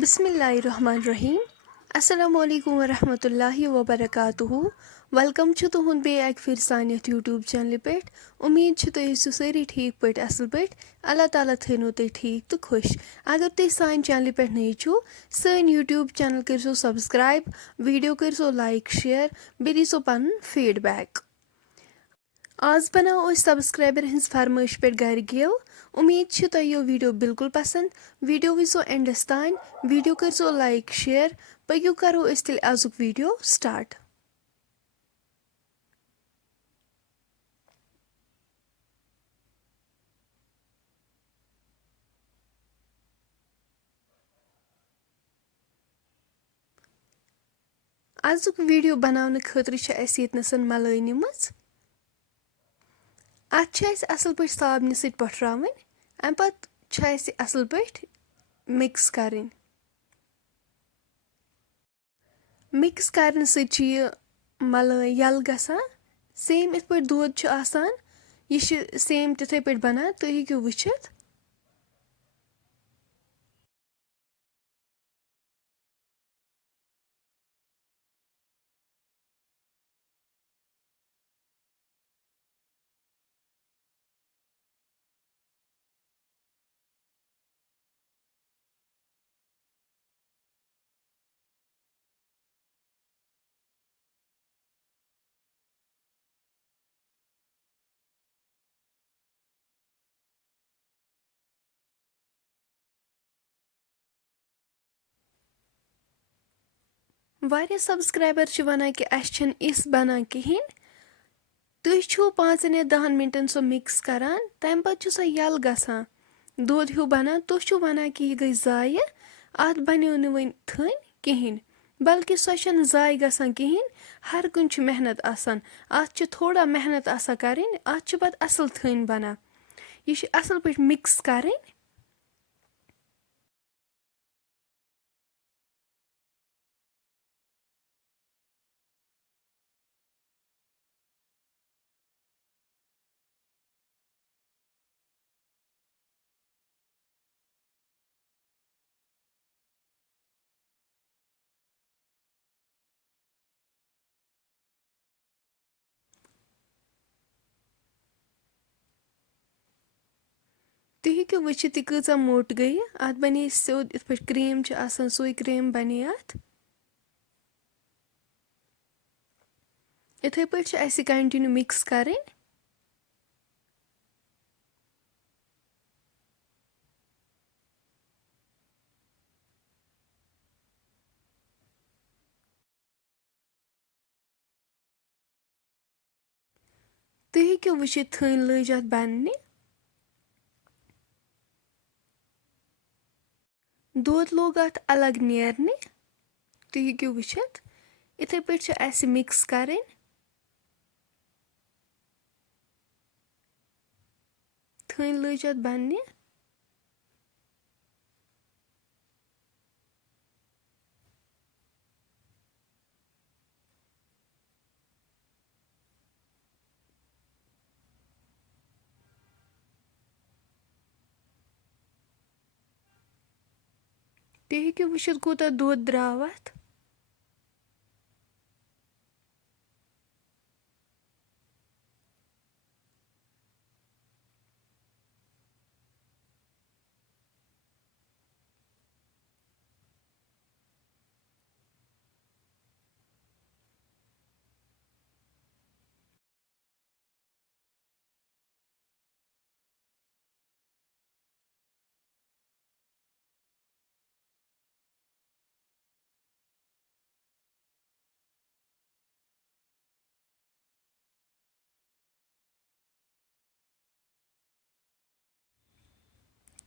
बिस्मिल्लाहिर्रहमानिर्रहीम अस्सलामु अलैकुम वरहमतुल्लाहि वबरकातुहू वेलकम छ तुहुंद बे एक फिर सान यथ यूट्यूब चैनल पे उम्मीद छ तुम ٲسِو سٲری ٹھیٖک پٲٹھۍ اصل پٲٹھۍ اللہ تعالیٰ تھٲینو تُہۍ ٹھیٖک تہٕ خۄش اگر تُہۍ سانہِ چینلہِ پٮ۪ٹھ نٔے چھُو سٲنۍ یوٗٹیوب چینل کٔرۍزیو سبسکرایب ویٖڈیو کٔرۍزیو لایک شیر بیٚیہِ دیٖزیو پنُن فیٖڈبیک آز بناوو أسۍ سبسکرایبر ہٕنٛز فرمٲیش پٮ۪ٹھ گرِ گیو اُمید چھِ تۄہہِ یہِ ویٖڈیو بالکل پسنٛد ویٖڈیو وٕچھزیو اینڈس تانۍ ویٖڈیو کٔرۍزیو لایک شیر پٔکِو کرو أسۍ تیٚلہِ آزُک ویٖڈیو سٹارٹ آزُک ویٖڈیو بناونہٕ خٲطرٕ چھِ اَسہِ ییٚتنَس ملٲے نِمٕژ اَتھ چھِ اَسہِ اَصٕل پٲٹھۍ صابنہِ سۭتۍ پٔٹھراوٕنۍ اَمہِ پَتہٕ چھِ اَسہِ اَصٕل پٲٹھۍ مِکٕس کَرٕنۍ مِکٕس کَرنہٕ سۭتۍ چھِ یہِ ملٲے یَلہٕ گژھان سیم یِتھ پٲٹھۍ دۄد چھُ آسان یہِ چھِ سیم تِتھَے پٲٹھۍ بنان تُہۍ ہیٚکِو وٕچھِتھ واریاہ سبسکرایبر چھِ وَنان کہِ اَسہِ چھِنہٕ یِژھ بنان کِہیٖنۍ تُہۍ چھُو 5 یا 10 مِنٹن سۄ مِکٕس کران تَمہِ پَتہٕ چھُ سۄ یَلہٕ گژھان دۄد ہیوٗ بنان تُہۍ چھُو وَنان کہِ یہِ گٔے ضایع اَتھ بنیو نہٕ وۄنۍ تھٔنۍ کِہیٖنۍ بلکہِ سۄ چھَنہٕ ضایع گژھان کِہیٖنۍ ہر کُنہِ چھُ محنت آسان اَتھ چھِ تھوڑا محنت آسان کَرٕنۍ اَتھ چھِ پَتہٕ اَصٕل تھٔنۍ بنان یہِ چھِ اَصٕل پٲٹھۍ مِکٕس کَرٕنۍ تُہۍ ہیٚکِو وٕچھِتھ یہِ کۭژاہ موٚٹ گٔیہِ اَتھ بنے سیوٚد یِتھ پٲٹھۍ کرٛیٖم چھِ آسان سُے کرٛیٖم بنے اَتھ یِتھَے پٲٹھۍ چھِ اَسہِ یہِ کَنٹِنیوٗ مِکٕس کَرٕنۍ تُہۍ ہیٚکِو وٕچھِتھ تھٔنۍ لٔج اَتھ بننہِ دۄد لوگ اَتھ الگ نیرنہِ تُہۍ ہیٚکِو وٕچھِتھ یِتھَے پٲٹھۍ چھِ اَسہِ مِکٕس کَرٕنۍ تھٔنۍ لٔج اَتھ بننہِ تُہۍ ہیٚکِو وٕچھِتھ کوٗتاہ دۄد درٛاو اَتھ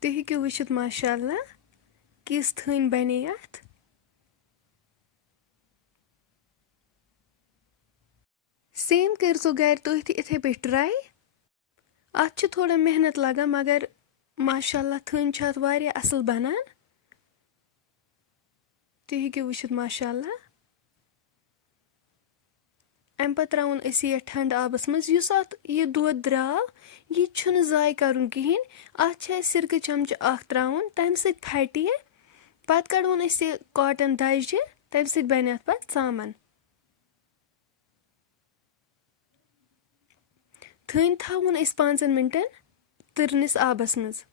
تُہۍ ہیٚکِو وٕچھِتھ ماشاء اللہ کِژھ تھٔنۍ بنے اَتھ سیم کٔرۍزیو گرِ تُہۍ تہِ یِتھَے پٲٹھۍ ٹراے اَتھ چھِ تھوڑا محنت لگان مگر ماشاء اللہ تھٔنۍ چھِ اَتھ واریاہ اَصٕل بنان تُہۍ ہیٚکِو وٕچھِتھ ماشاء اللہ اَمہِ پَتہٕ ترٛاوُن أسۍ یہِ ٹھنٛڈٕ آبَس منٛز یُس اَتھ یہِ دۄد درٛاو یہِ چھُنہٕ ضایع کَرُن کِہیٖنۍ اَتھ چھِ اَسہِ سِرکہٕ چمچہٕ اَکھ ترٛاوُن تَمہِ سۭتۍ پھَٹہِ یہِ پَتہٕ کَڑہون أسۍ یہِ کاٹَن دَجہِ تَمہِ سۭتۍ بَنہِ اَتھ پَتہٕ ژامَن. تھٔنۍ تھاوون أسۍ 5 مِنٹَن تٕرنِس آبَس منٛز.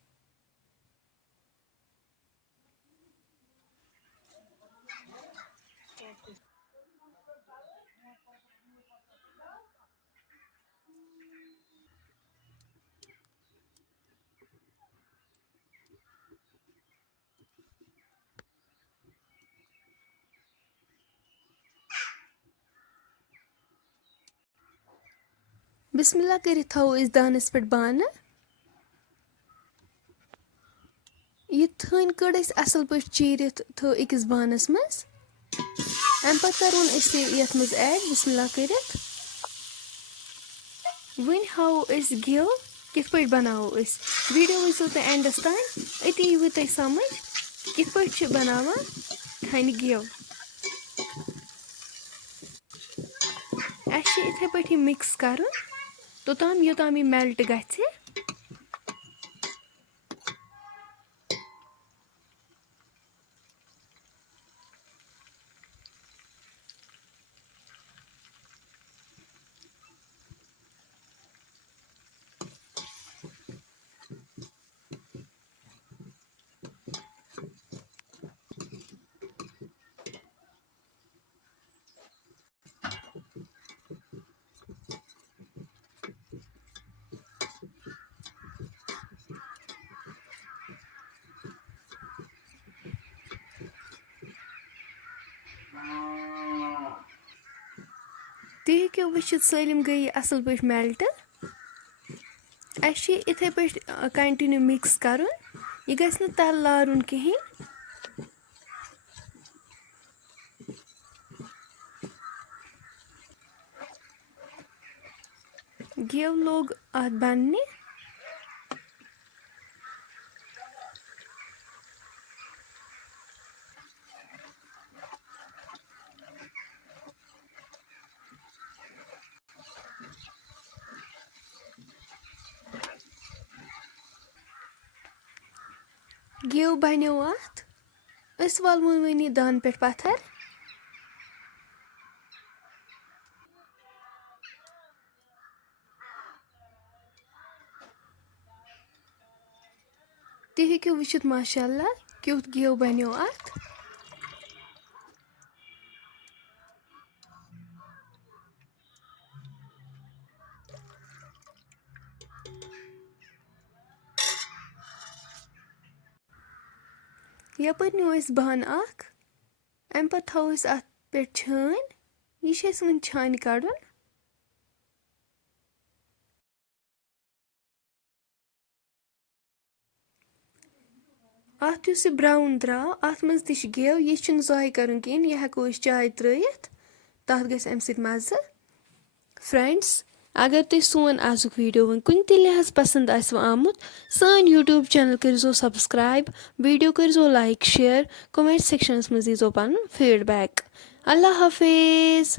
بِسمِ اللہ کٔرِتھ تھاوو أسۍ دانَس پٮ۪ٹھ بانہٕ. یہِ تھٔنۍ کٔڑ اَسہِ اَصٕل پٲٹھۍ چیٖرِتھ تھٲو أکِس بانَس منٛز. اَمہِ پَتہٕ کَرون أسۍ یہِ یَتھ منٛز ایڈ بِسمِ اللہ کٔرِتھ. وۄنۍ ہاوو أسۍ گٮ۪و کِتھ پٲٹھۍ بَناوو أسۍ. ویٖڈیو وٕچھزیو تُہۍ اٮ۪نٛڈَس تانۍ أتی ییٖوٕ تۄہہِ سَمٕجھ کِتھ پٲٹھۍ چھِ بَناوان تھَنہِ گٮ۪و. اَسہِ چھِ یِتھَے پٲٹھۍ یہِ مِکٕس کَرُن توٚتام یوٚتام یہِ مٮ۪لٹ گژھِ. تُہۍ ہیٚکِو وٕچھِتھ سٲلِم گٔے یہِ اَصٕل پٲٹھۍ مٮ۪لٹ. اَسہِ چھِ یہِ یِتھَے پٲٹھۍ کَنٹِنیوٗ مِکٕس کَرُن. یہِ گژھِ نہٕ تَلہٕ لارُن کِہیٖنۍ. گٮ۪و لوٚگ اَتھ بَننہِ. گٮ۪و بَنیو اَتھ. أسۍ والہون وۄنۍ یہِ دانہٕ پٮ۪ٹھ پَتھر. تُہۍ ہیٚکِو وٕچھِتھ ماشاء اللہ کیُتھ گٮ۪و بَنیو اَتھ. یَپٲرۍ نیوٗ اَسہِ بانہٕ اَکھ. اَمہِ پَتہٕ تھاوو أسۍ اَتھ پٮ۪ٹھ چھٲنۍ. یہِ چھِ اَسہِ وۄنۍ چھانہِ کَڑُن. اَتھ یُس یہِ برٛاوُن درٛاو اَتھ منٛز تہِ چھِ گٮ۪و. یہِ چھُنہٕ ضایع کَرُن کِہیٖنۍ. یہِ ہٮ۪کو أسۍ چاے ترٛٲیِتھ. تَتھ گژھِ اَمہِ سۭتۍ مَزٕ. فرٛٮ۪نٛڈٕس اگر تُہۍ سون آزُک ویٖڈیو وۄنۍ کُنہِ تہِ لحاظ پَسنٛد آسِوٕ آمُت سٲنۍ یوٗٹیوٗب چَنَل کٔرۍزیو سَبسکرایب. ویٖڈیو کٔرۍزیو لایک شِیَر. کومٮ۪نٛٹ سٮ۪کشَنَس منٛز دیٖزیو پَنُن فیٖڈبیک. اللہ حافظ.